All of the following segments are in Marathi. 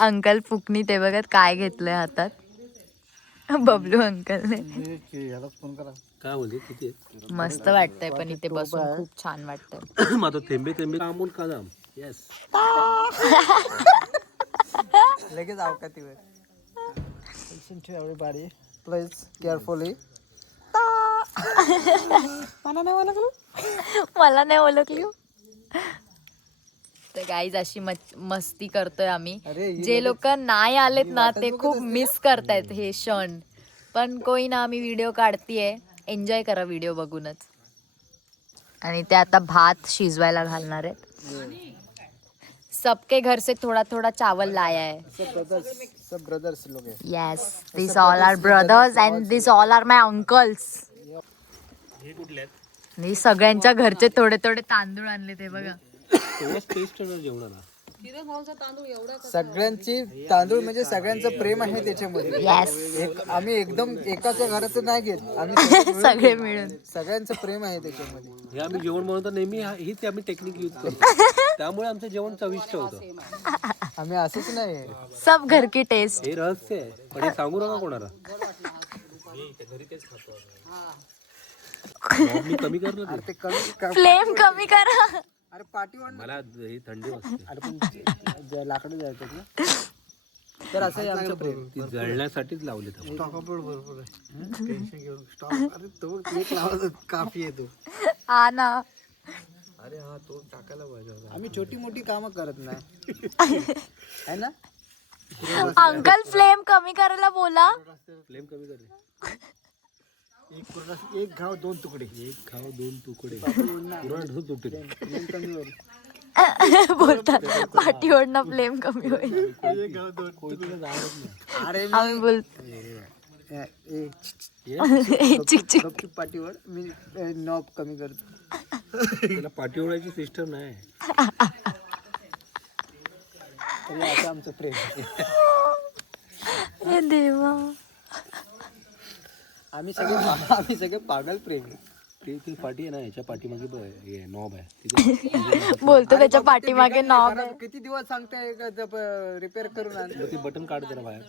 अंकल फुकणी ते बघत काय घेतलंय हातात. बबलू अंकलने. काय बोलते किती मस्त वाटतंय पण इथे बसून खूप छान वाटतंय. माझं थेंबे थेंबे अमोल कदम. येस. लगेच अवकातीवर. Listen to everybody. Please carefully. मला नाही ओळखली. तर गाईज अशी मस्ती करतोय आम्ही. जे लोक नाही आलेत ना ते खूप मिस करतायत हे क्षण. पण कोई ना, आम्ही व्हिडिओ काढतीये. एन्जॉय करा व्हिडिओ बघूनच. आणि ते आता भात शिजवायला घालणार आहेत. सबके घर से थोड़ा थोड़ा चावल लाया है. सब ब्रदर्स लोग हैं. Yes, these all are brothers and these all are my uncles. हे कुठले आहेत? मी सगळ्यांच्या घरचे थोडे थोडे तांदूळ आणले ते बघा. तेव्हाच टेस्ट येणार जेवणाला. सगळ्यांची तांदूळ म्हणजे सगळ्यांचं प्रेम आहे त्याच्यामध्ये. Yes. आम्ही एकदम एकाच्या घराचं नाही घेत. आम्ही सगळे मिळून. सगळ्यांचं प्रेम आहे त्याच्यामध्ये. हे आम्ही जेवण बनवतो नेहमी हीच आम्ही टेक्निक यूज करतो. त्यामुळे आमचं जेवण चविष्ट होतं. आम्ही असंच नाही. सब घर की टेस्ट. हे रहस्य आहे पण हे सांगू नका कोणाला. मी कमी करणार अरे ते कमी फ्लेम कमी करा. अरे पाठीवर मला ही थंडी वाजते. अरे पण लाकडं जायचं ना. तर असं आहे आमचं प्रेम. ती जळण्यासाठीच लावले भरपूर आहे. टेन्शन घेऊन स्टॉक. अरे तो एक लावायचा काफी आहे तो. हा ना. अरे हा तो टाकायला पाहिजे. आम्ही छोटी मोठी कामं करत नाही है ना. अंकल फ्लेम कमी करायला बोला. फ्लेम कमी कर. एक घाव दोन तुकडे. एक खाव दोन तुकडे. पुरण तुकडे. बोलतात पाठीवरनं फ्लेम कमी होईल. एक घाव दोन तुकडे. अरे आम्ही बोल चिक चिक गपचूप पाठीवर मी नॉब कमी करतो. त्याला पाठी ओढायची सिस्टम नाही. तरी असं आमचं प्रेम. हे देवा. आम्ही सगळे पागल प्रेम. ती पाठी आहे ना याच्या पाठीमागे नॉब आहे. बोलतो त्याच्या पाठीमागे नॉब आहे. किती दिवस सांगताय रिपेअर करून आण. ते बटन काढ जरा बाहेर.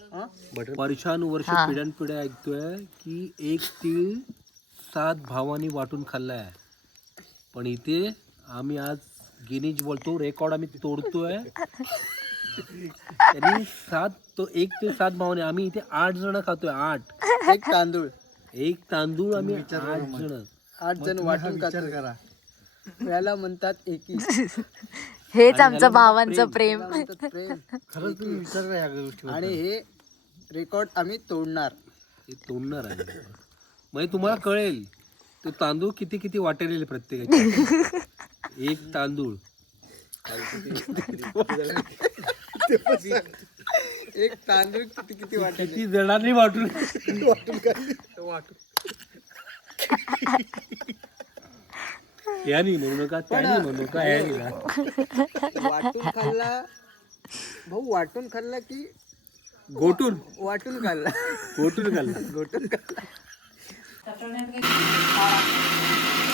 बटन. वर्षानुवर्ष पिढ्यानपिढ्या ऐकतोय की एक तीळ 7 भावांनी वाटून खाल्लाय. पण इथे आम्ही आज गिनीज बोलतो रेकॉर्ड आम्ही तोडतोय. त्यांनी 1 तीळ 7 भावाने आम्ही इथे 8 जण खातोय. 8. एक तांदूळ आम्ही 8 जण वाटून करा. याला म्हणतात एकी. हेच आमचं भावांचं प्रेम. खरंच तुम्ही विचार करा या गोष्टी. आणि हे रेकॉर्ड आम्ही तोडणार. हे तोडणार आहे. म्हणजे तुम्हाला कळेल तो तांदूळ किती किती वाटेल प्रत्येकाचे. एक तांदूळ एक तांदूळ किती किती वाटेल. किती जणांनी वाटून यानी म्हणू नका त्यानी म्हणू नका यानी वाटून खाल्ला भाऊ. वाटून खाल्ला की गोटून वाटून खाल्ला. गोटून खाल्ला. गोटून खाल्ला.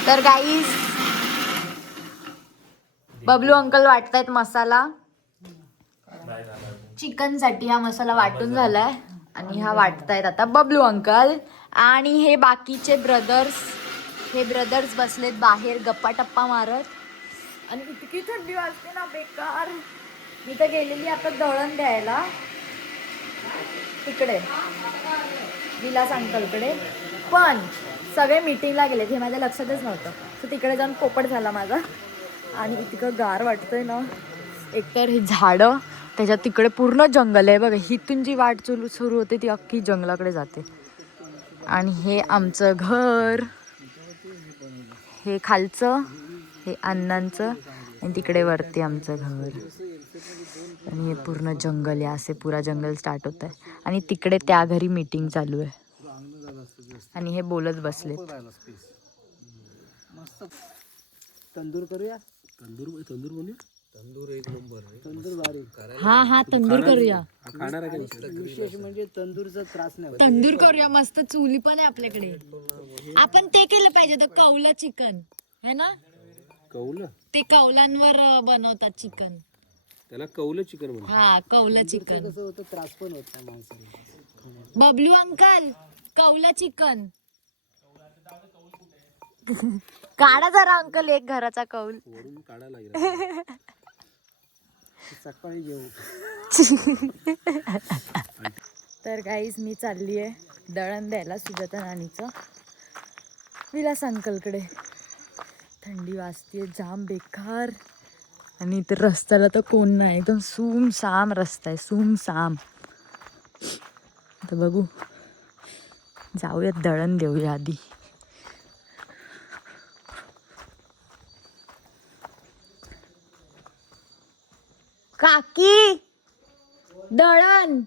तर गाईस बबलू अंकल वाटतायत मसाला. चिकन साठी हा मसाला वाटून झालाय आणि हा वाटतायत आता बबलू अंकल. आणि हे बाकीचे ब्रदर्स बसलेत बाहेर गप्पा टप्पा मारत. आणि इतकी थंडी वाजते ना बेकार. मी तर गेलेली आता दळण द्यायला तिकडे विलास अंकलकडे. पण सगळे मीटिंगला गेलेत हे माझ्या लक्षातच नव्हतं. तर तिकडे जाऊन पोपट झाला माझा. आणि इतकं गार वाटतंय ना. एकतर हे झाडं त्याच्यात तिकडे पूर्ण जंगल आहे बघा. हिथून जी वाट सुरू होते ती अख्खी जंगलाकडे जाते. आणि हे आमचं घर. हे खालचं हे अण्णांचं आणि तिकडे वरती आमचं घर. आणि हे पूर्ण जंगल आहे. असे पुरा जंगल स्टार्ट होत आहे. आणि तिकडे त्या घरी मीटिंग चालू आहे. आणि हे बोलत बसले. तंदूर करूया. तंदूर बनूया. तंदूर एक नंबर. तंदूर भारी. हा तंदूर करूया. खाणार आहे. विशेष म्हणजे तंदूरचा त्रास नाही. तंदूर करूया. मस्त चुली पण आहे आपल्याकडे. आपण ते केलं पाहिजे तर कौला चिकन है ना. कौल ते कौलांवर बनवतात चिकन. त्याला कौलं चिकन म्हणतात. हा कौलं चिकन. कसं होतं त्रास पण होत नाही माणसाला. बबलू अंकल कौलं चिकन काढा जरा अंकल एक घराचा कौल. वरून काढायला लागेल. सकाळी जेवू. तर गाईज मी चालली आहे दळण द्यायला सुजाता नानीचं विलास अंकलकडे. थंडी वाजते जाम बेकार आणि इथे रस्त्याला तर कोण नाही, एकदम सुमसाम रस्ता आहे, सुमसाम. तर बघू जाऊयात दळण देऊया आधी. काकी दळण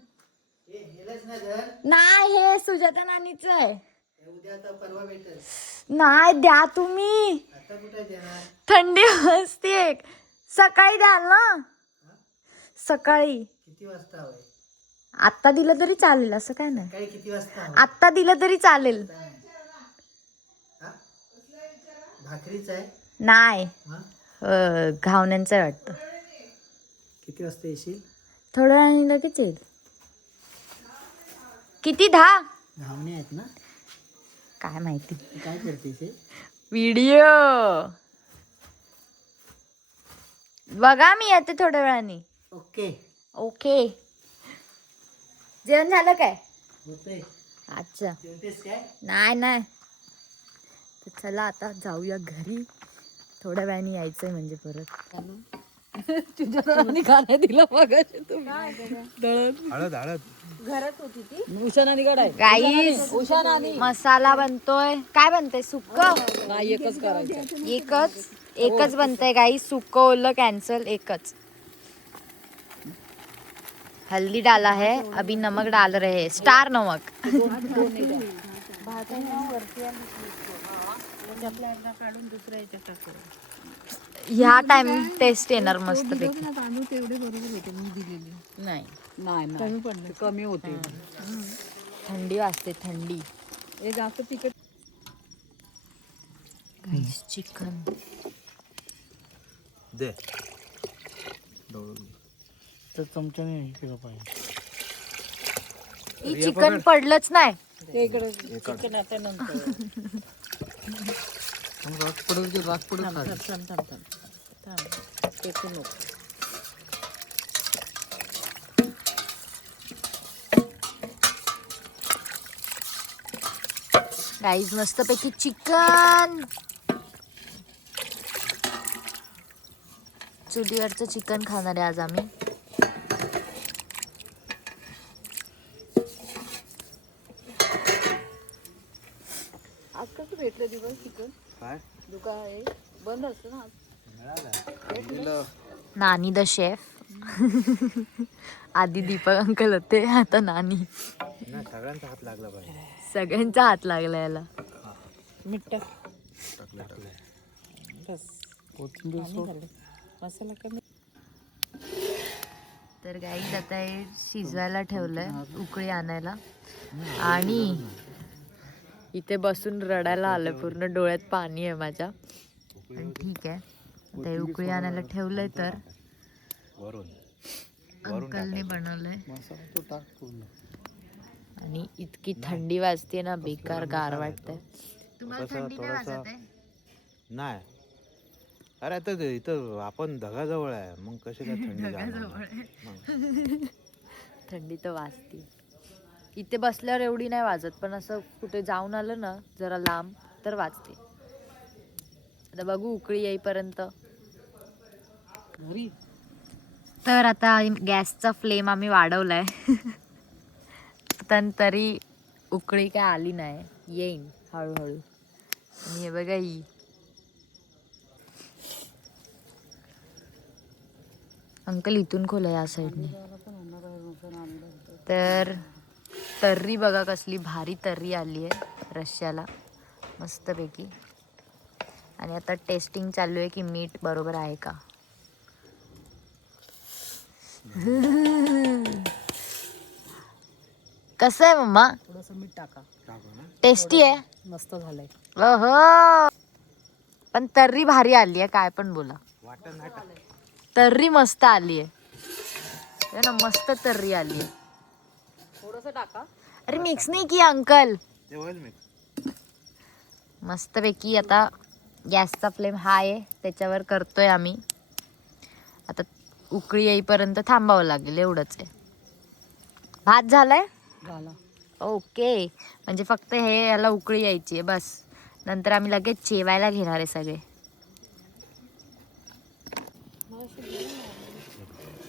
नाही, हे सुजाता नानीच आहे. नाही द्या तुम्ही, थंडी वाजते. सकाळी द्याल ना, सकाळी. किती वाजता हवंय? आत्ता दिलं तरी चालेल, असं काय नाही. सकाळी किती वाजता हवंय? आत्ता दिलं तरी चालेल. भाकरीच आहे? नाही मग घावण्यांचं आहे वाटतं. किती वाजता येशील? थोड्या वेळाने लगेच येईल. किती 10? घावणे आहेत ना? काय माहिती. काय करतेस हे? व्हिडिओ बघा, मी येते थोड्या वेळाने. ओके. ओके. जेवण झालं काय? होतंय. अच्छा. जेवतेस काय? नाही नाही. तर चला आता जाऊया घरी, थोड्या वेळाने यायचंय म्हणजे परत. तुझ्या काय दिलं मगाशी तुम्ही दळण? हळद हळद घरात होती ती. उशानानी काढाय. गाईस उशानानी मसाला बनतोय. काय बनतंय? सुक्क? नाही, एकच करायचं. एकच बनतंय गाईस. सुक्क ओलं कॅन्सल, एकच. हल्दी डाला है, अभी नमक डाल रहे हैं, स्टार नमक. ह्या टाइम टेस्ट येणार मस्त पैकी. नाही नाही कमी पडले, कमी होते. थंडी वाजते, थंडी. हे जास्त तिखट. चिकन दे. तर चमच्याने हे केलं पाहिजे. ही चिकन पडलंच नाही. ते इकडे चिकन आता नंतर. राग पडत की राग पडत थांब नाही. थांब थांब थांब थांब. फेकू नको. गाईज मस्त पैकी चिकन, चुलीवरचं चिकन खाणार आहे आज आम्ही. आज कसं भेटलं दिवस चिकन? काय दुकान आहे बंद असतं ना आज. नानी द शेफ. आधी दीपक अंकल होते, आता नानी. सगळ्यांचा हात लागला पाहिजे. सगळ्यांचा हात लागला याला. मीठ टाक. टाकलंय. बस. कोथिंबीर पाणी घाल. मसाला कमी. तर गाईज आता हे शिजवायला ठेवलंय, उकळी आणायला. आणि इथे बसून रडायला आलंय, पूर्ण डोळ्यात पाणी आहे माझ्या. पण ठीक आहे, आता हे उकळी आणायला ठेवलंय. तर वरून अंकलने बनवलंय. मसाला तो टाक पूर्ण. आणि इतकी थंडी वाजते ना, बेकार गार वाटतंय. तुम्हाला थंडी नाही वाजत आहे? नाही. अरे आता इथं आपण धगाजवळ आहे, मग कशी काय थंडी जाणार? थंडी तर वाजते. इथे बसल्यावर एवढी नाही वाजत, पण असं कुठे जाऊन आलं ना जरा लांब तर वाजते. आता बघू उकळी येईपर्यंत. घरी तर आता गॅसचा फ्लेम आम्ही वाढवलाय. पण तरी उकळी काय आली नाही, येईन हळूहळू. आणि हे बघा ही अंकल इथून खोला या साईडने. तर तर्री बघा कसली भारी तर्री आली आहे रश्श्याला, मस्तपैकी. आणि आता टेस्टिंग चालू आहे की मीठ बरोबर आहे का. कसं आहे मम्मा? थोडंसं मीठ टाका. टेस्टी आहे. मस्त झालंय. ओहो, पण तर्री भारी आली आहे, काय पण बोला. तर्री मस्त आली आहे. हे ना मस्त तर्री आली. थोडस टाका. अरे मिक्स नाही की अंकल. ते होईल मी. मस्तपैकी आता गॅसचा फ्लेम हाय आहे, त्याच्यावर करतोय आम्ही. आता उकळी येईपर्यंत थांबावं लागेल, एवढंच आहे. भात झालाय. झाला. ओके, म्हणजे फक्त हे याला उकळी यायची आहे बस. नंतर आम्ही लगेच जेवायला घेणार आहे सगळे.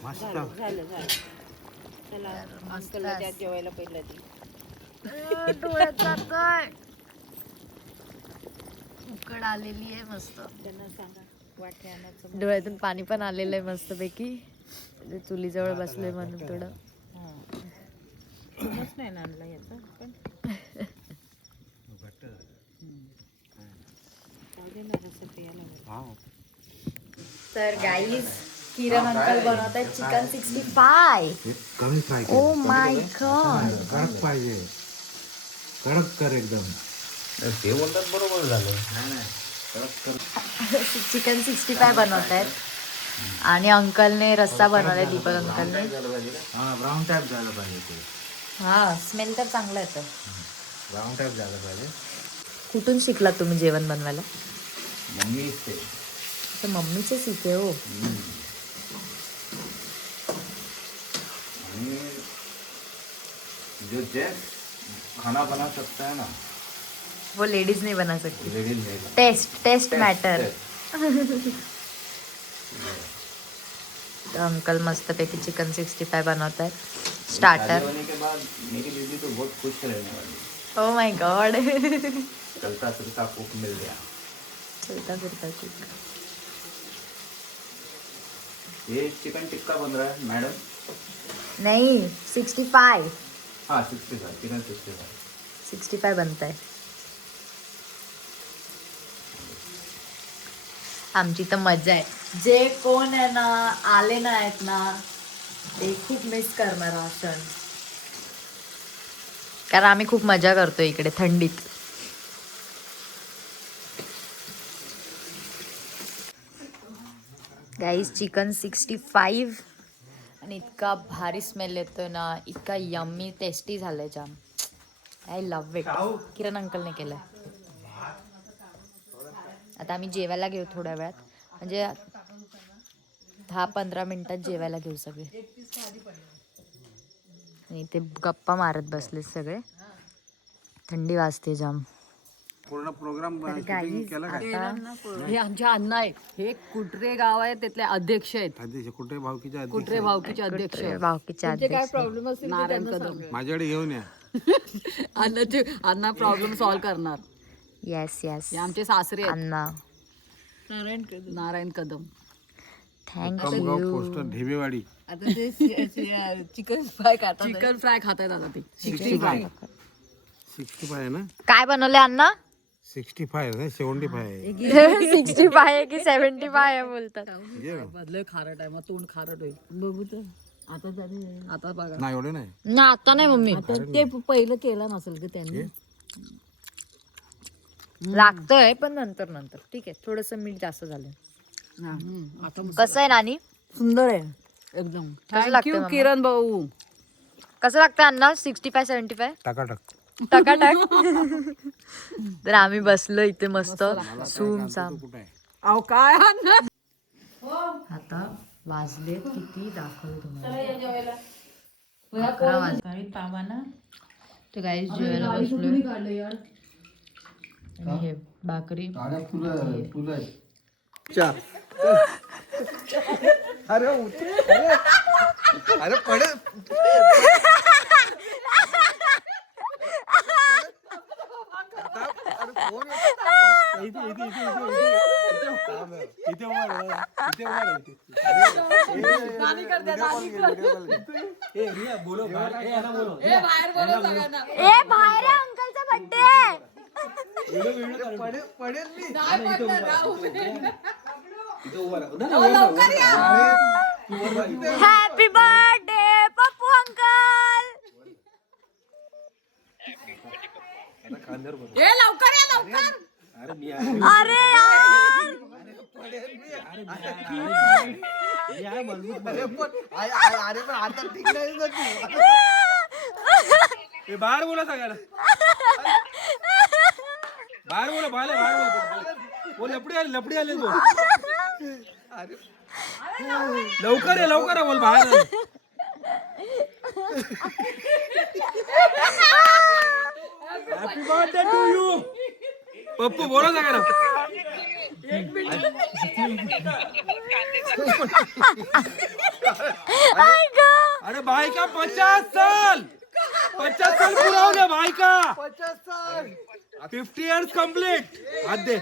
मस्त. झालं झालं. चला अंकलला त्यात जेवायला पहिलं ती. डोळ्याचा काय उकड आलेली आहे मस्त. त्यांना सांगा वाटे आणायचं. डोळ्यातून पाणी पण आलेलं आहे मस्त पैकी. चुलीजवळ बसलोय म्हणून थोडं. खूपच नाही आणला याचा पण तर गाईज किरण अंकल बनवत आहेत चिकन 65. कमी फ्राय ओ माय गॉड. कडक पाहिजे. कडक कर एकदम. ते बोलतात बरोबर झालं. चिकन 65 बनवत आहेत आणि अंकलने रस्सा बनवलाय, दीपक अंकलने. हा ब्राऊन टाईप झालं पाहिजे ते. हा स्मेल तर चांगला येतं. ब्राऊन टाईप झालं पाहिजे. कुठून शिकलात तुम्ही जेवण बनवायला? मम्मी ते तर मम्मीचे शिके हो. जो जेंट्स खाना बना सकता है ना, वो लेडीज नहीं बना सकती. लेडीज नहीं. Taste matter. अंकल मस्तपैकी चिकन 65 बनवत आहेत. स्टार्टर. होने के बाद मेरी बीवी तो बहुत खुश रहने वाली. Oh my God. चलता फिरता कुक मिल गया. चलता फिरता कुक. ये चिकन टिक्का बन रहा है मैडम. नहीं 65. हाँ 65 चिकन 65. 65 बनत आहे. आमची तर मजा आहे. जे कोण आहे ना आले ना आहेत ना ते खूप मिस करणार हा सण, कारण आम्ही खूप मजा करतो इकडे थंडीत. गाईस चिकन 65 आणि इतका भारी स्मेल येतोय ना, इतका यम्मी टेस्टी झालंय जाम. I love it. किरण अंकलने केलंय. आता आम्ही जेवायला घेऊ थोड्या वेळात, म्हणजे 10-15 मिनिटात जेवायला घेऊ सगळे. इथे गप्पा मारत बसले सगळे, थंडी वाजते जाम. पूर्ण प्रोग्राम केला का? हे आमच्या अण्णा आहे. हे कुटरे गाव आहे, त्यातले अध्यक्ष आहेत. कुठे भावकीच्या कुटरे भावकीचे अध्यक्ष आहेत. भावकीच्या तुमचे काय प्रॉब्लेम असतील ते नारायण त्यांना कदम माझ्याकडे घेऊन या. सांगा. अण्णा प्रॉब्लेम सॉल्व्ह करणार. Yes yes. हे आमचे सासरे आहेत. अण्णा नारायण कदम. थँक्यू. पोस्टर ढेबेवाडी. आता ते चिकन फ्राय खातात. चिकन फ्राय खातायत आता ते. 65. 65 आहे ना? काय बनवले अण्णा? 65 नाही 75 आहे. 65 आहे की 75 आहे बोलतात. बदले खारट आहे, मग तोंड खारट होईल. बघू तर आता बघा नाही एवढे नाही. ना आता नाही मम्मी. आता ते पहिलं केलं नसेल की त्यांनी. लागतंय पण नंतर नंतर. ठीक आहे, थोडस मीठ जास्त झालं. आता कसं आहे नानी? सुंदर आहे एकदम. कसं लागतं थँक्यू मम्मा? किरण भाऊ. कसं लागतं अण्णा? 65-75 टाकाटाक. टकाटक. तर आम्ही बसलो इथे मस्त सूम साम. अहो काय अण्णा? आता वाजले किती दाखवलं तुम्हाला? 11 वाजले. तर गाईस जेवायला बसलोय. आणि हे भाकरी. अरे पडेल. ए बाहेर आहे, अंकलचा birthday. Happy birthday Pappu uncle. लवकर या लवकर. अरे यार अरे पण आता ठीक नाही ना तू. हे बाहेर बोला सगळ्याला, बाहेर बोला, बाहेर बोला. बोल लपडी आले तो. लवकर आहे बोल बाहेर आहे. Happy birthday to you. Pappu बोला सगळ्याला. अरे भाई का 50 साल पूरा हो गया भाई का. 50 साल 50 years complete. हात दे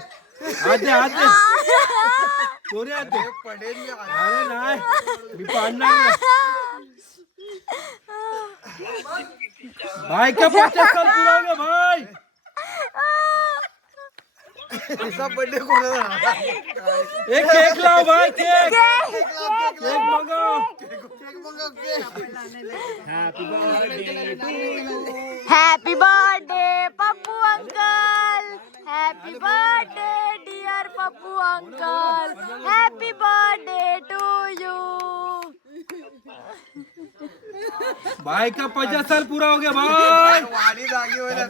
दोन्ही हात दे. पडेल मी. अरे नाही मी पाडणार नाही. भाई का 50 साल पूरा हो गया भाई. ऐसा बर्थडे कोणाला. एक केक लाव भाई. केक मंगाओ. Happy birthday Pappu uncle. Happy birthday dear Pappu uncle. Happy birthday to you. भाई का 50 साल पूरा हो गया भाई. वाडी जागेवर आहे.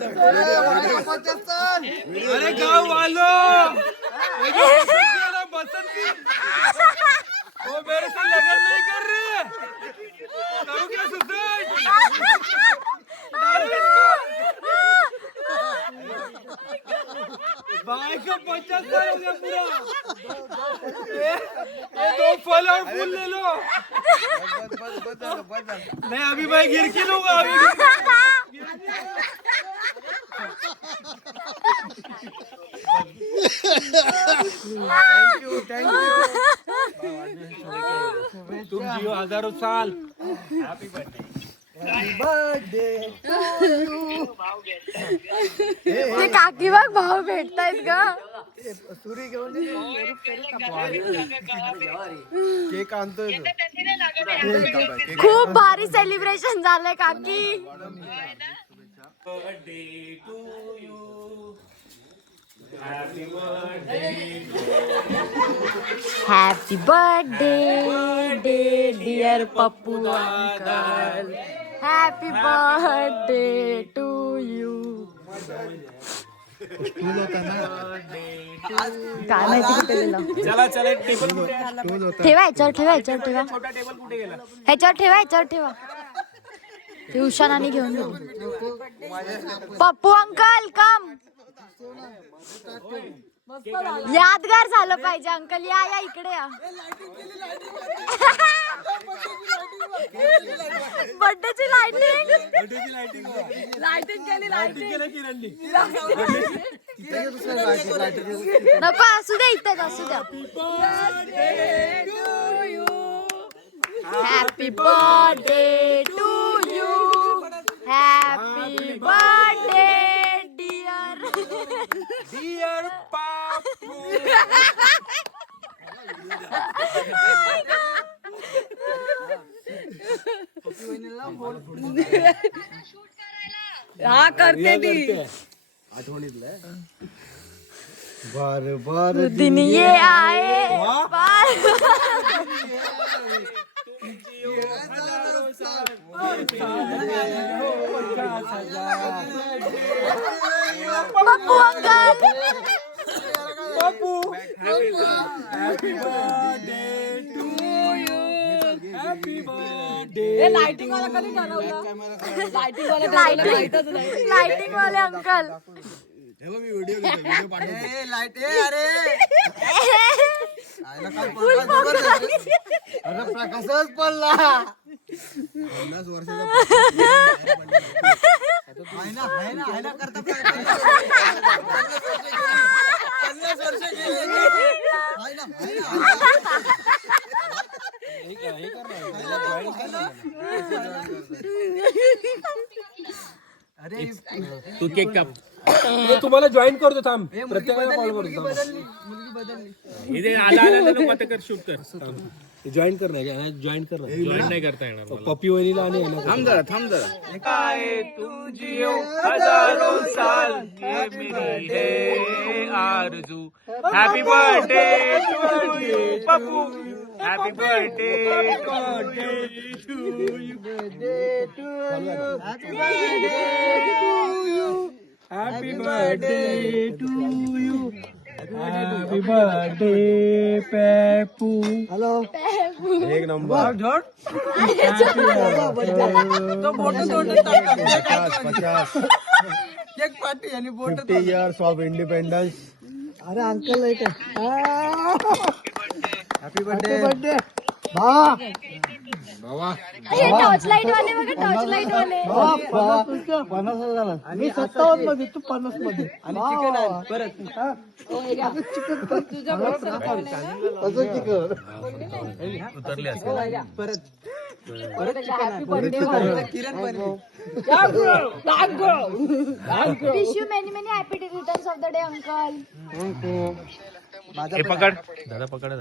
50 साल. अरे गाँव वालों, ये जो बसंती वो मेरे से लगन नहीं कर रहे. करूं क्या सुसाइड? डालो इसको. भाई का 50 साल हो गया पूरा. ये 2 फल और फूल ले लो. नहीं अभी मैं गिर के लूंगा. अभी तुम जियो हजारों साल. Happy birthday. ते काकी बघ भाऊ भेटतायत ग. सुरी घेऊन केक आणतोय तो. खूप भारी सेलिब्रेशन झालंय काकी. Happy birthday dear Pappu uncle. Happy birthday to you. काय माहिती कुठे गेलं. चला टेबल कुठे आहे? ठेवा ह्याच्यावर ठेवा. ते उशानाने घेऊन गेलो. पप्पू अंकल कम. यादगार झालं पाहिजे अंकल. या इकडे या. बर्थडेची लाइटिंग केली. नको असू द्या इथेच असू द्या. Happy birthday to you. Happy birthday dear Papu. हा करते ती. बार दिन ये आए. Pappu uncle. Pappu happy birthday to you. Happy birthday. Lighting वाला कधी ठरवलं. लाइटिंग वाले अंकल. लाईट अरे प्रकाशच पडला. 50 वर्षाचा आहे ना करता 50 वर्ष गेले. अरे तू केक काप. तुम्हाला जॉईन करतो. थांब प्रत्येकाला कॉल करतो. मुलगी बदलली. इथे आला नको. आता कर शूट कर. जॉईन करणार जॉईन नाही करता येणार पप्पी वहिनीला आणि थांब जरा happy birthday to you Pappu happy birthday happy birthday to you happy birthday Pepu hello एक नंबर एक पार्टी आणि 50 years ऑफ इंडिपेंडन्स. अरे अंकल आहे का? हॅपी बर्थडे टॉर्च लाईट वाले बघा, टॉर्च लाईट वाले. 50 झाला. मी 57 मध्ये, तू 50 मध्ये. आणि चिकन आहे परत. Happy birthday wish you many many happy returns of the day uncle. पकड दादा पकड